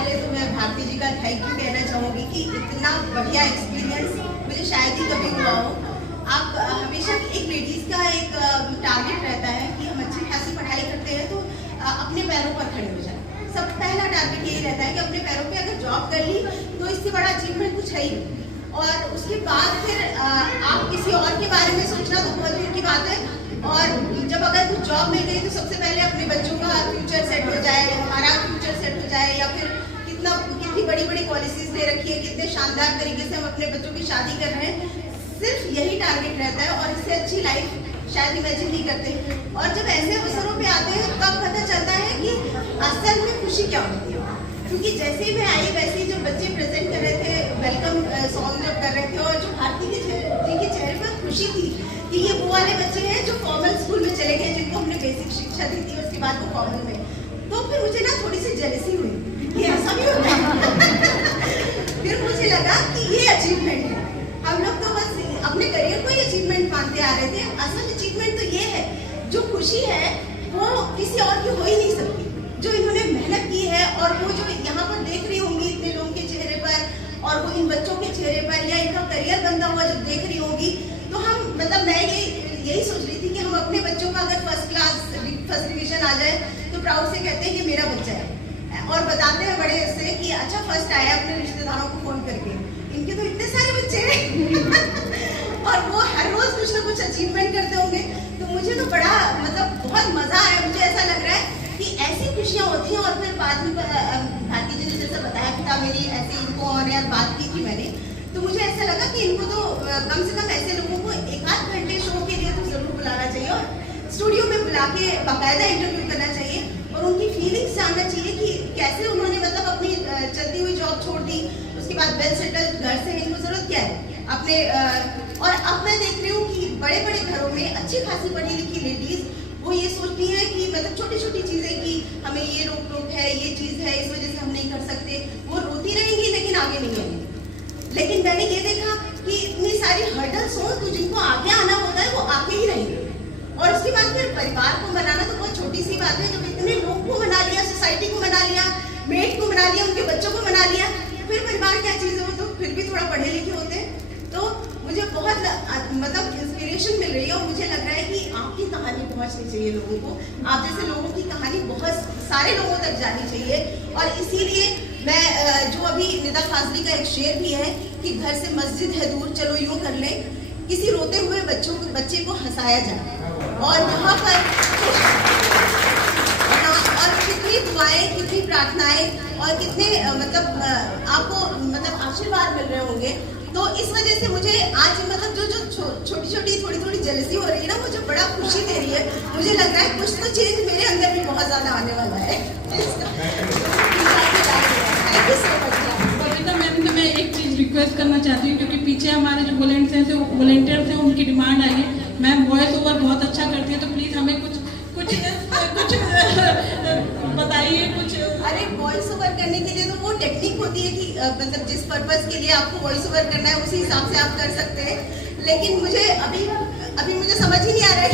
पहले तो मैं भारती जी का थैंक यू कहना चाहूँगी कि इतना बढ़िया एक्सपीरियंस मुझे शायद ही कभी हुआ हो। आप हमेशा एक लेडीज़ का एक टारगेट रहता है कि हम अच्छी खासी पढ़ाई करते हैं तो अपने पैरों पर खड़े हो जाए। सब पहला टारगेट यही रहता है कि अपने पैरों पे अगर जॉब कर ली तो इससे बड़ा अचीवमेंट कुछ है ही। और उसके बाद फिर आप किसी और के बारे में सोचना तो बहुत दूर की बात है। और जब अगर कुछ जॉब मिल गई तो सबसे पहले अपने बच्चों का फ्यूचर सेट हो जाए, हमारा फ्यूचर सेट हो जाए, या फिर कितनी बड़ी बड़ी पॉलिसीज दे रखी है, कितने शानदार तरीके से हम अपने बच्चों की शादी कर रहे हैं। सिर्फ यही टारगेट रहता है और इससे अच्छी लाइफ शायद इमेजिन नहीं करते। और जब ऐसे अवसरों पे आते हैं तब पता चलता है कि असल में खुशी क्या होती है। क्योंकि जैसे ही मैं आई वैसे ही जब बच्चे प्रेजेंट कर रहे थे, वेलकम सॉन्ग जब कर रहे थे, और जो भारती जी के चेहरे पर खुशी थी कि ये वो वाले बच्चे हैं जो फॉर्मल स्कूल में चले गए, जिनको हमने बेसिक शिक्षा दी थी, उसके बाद वो फॉर्मल में, तो फिर मुझे ना थोड़ी सी जेलसी हुई कि ऐसा भी होता है। फिर मुझे लगा कि ये अचीवमेंट है। हम लोग तो बस अपने करियर को ही अचीवमेंट मानते आ रहे थे। असल अचीवमेंट तो ये है, जो खुशी है वो किसी और की हो ही नहीं सकती। जो इन्होंने मेहनत की है और वो जो यहाँ पर देख रही होंगी इतने लोगों के चेहरे पर, और वो इन बच्चों के चेहरे पर, या इनका करियर बनता हुआ जब देख रही होंगी, तो हम मतलब मैं यही सोच रही थी कि हम अपने बच्चों का अगर फर्स्ट डिवीजन आ जाए तो प्राउड से कहते हैं कि मेरा बच्चा है, और बताते हैं बड़े से कि अच्छा फर्स्ट आया अपने रिश्तेदारों को फोन करके, इनके तो इतने सारे बच्चे हैं। और वो हर रोज कुछ ना कुछ अचीवमेंट करते होंगे। तो मुझे तो बड़ा मतलब बहुत मजा आया। मुझे ऐसा लग रहा है कि ऐसी खुशियाँ होती हैं। और फिर बाद में भारती जी ने जैसे बताया कि था मेरी ऐसे इनको और यार बात की थी मैंने, तो मुझे ऐसा लगा कि इनको तो कम से कम ऐसे लोगों को 1-8 घंटे शो के लिए तो जरूर बुलाना चाहिए, और स्टूडियो में बुला के बाकायदा इंटरव्यू करना चाहिए, और उनकी फीलिंग्स जानना चाहिए कि कैसे उन्होंने मतलब अपनी चलती हुई जॉब छोड़ दी, उसके बाद वेल सेटल्ड घर से इनको जरूरत क्या है अपने। और अब मैं देख रही हूँ कि बड़े बड़े घरों में अच्छी खासी पढ़ी लिखी लेडीज वो ये सोचती हैं कि मतलब छोटी छोटी चीजें कि हमें ये रोक टोक है, ये चीज है, इस वजह से हम नहीं कर सकते, वो रोती रहेंगी लेकिन आगे नहीं आएंगी। लेकिन मैंने ये देखा कि इतनी सारी हर्डल्स हो तो जिनको आगे आना होता है वो आगे ही रहेंगे। और उसके बाद फिर परिवार को मनाना तो बहुत छोटी सी बात है। जब इतने लोग को मना लिया, सोसाइटी को मना लिया, मेट को मना लिया, उनके बच्चों को मना लिया, फिर परिवार क्या चीज हो, तो फिर भी थोड़ा पढ़े लिखे होते हैं। तो मुझे बहुत मतलब इंस्पिरेशन मिल रही है, और मुझे लग रहा है कि आपकी कहानी पहुंचनी चाहिए लोगों को। आप जैसे लोगों की कहानी बहुत सारे लोगों तक जानी चाहिए। और इसीलिए मैं जो अभी निदा फाजली का एक शेर भी है कि घर से मस्जिद है दूर, चलो यूं कर ले, किसी रोते हुए बच्चे को हंसाया जाए। और यहाँ पर और कितनी दुआएं, कितनी प्रार्थनाएं और कितने मतलब आपको मतलब आशीर्वाद मिल रहे होंगे। तो इस वजह से मुझे आज मतलब जो छोटी छोटी थोड़ी जेलसी हो रही है ना, मुझे बड़ा खुशी दे रही है। मुझे लग रहा है कुछ तो चेंज मेरे अंदर भी बहुत ज्यादा आने वाला है। बबीता मैम से मैं एक चीज रिक्वेस्ट करना चाहती हूँ, क्योंकि पीछे हमारे जो वॉलेंटियर्स हैं उनकी डिमांड आई है। मैम वॉइस ओवर बहुत अच्छा करती है, तो प्लीज हमें कुछ बताइए कुछ। अरे वॉइस ओवर करने के लिए तो वो टेक्निक होती है कि मतलब जिस पर्पस के लिए आपको वॉइस ओवर करना है उसी हिसाब से आप कर सकते हैं। लेकिन मुझे अभी मुझे समझ ही नहीं आ रहा है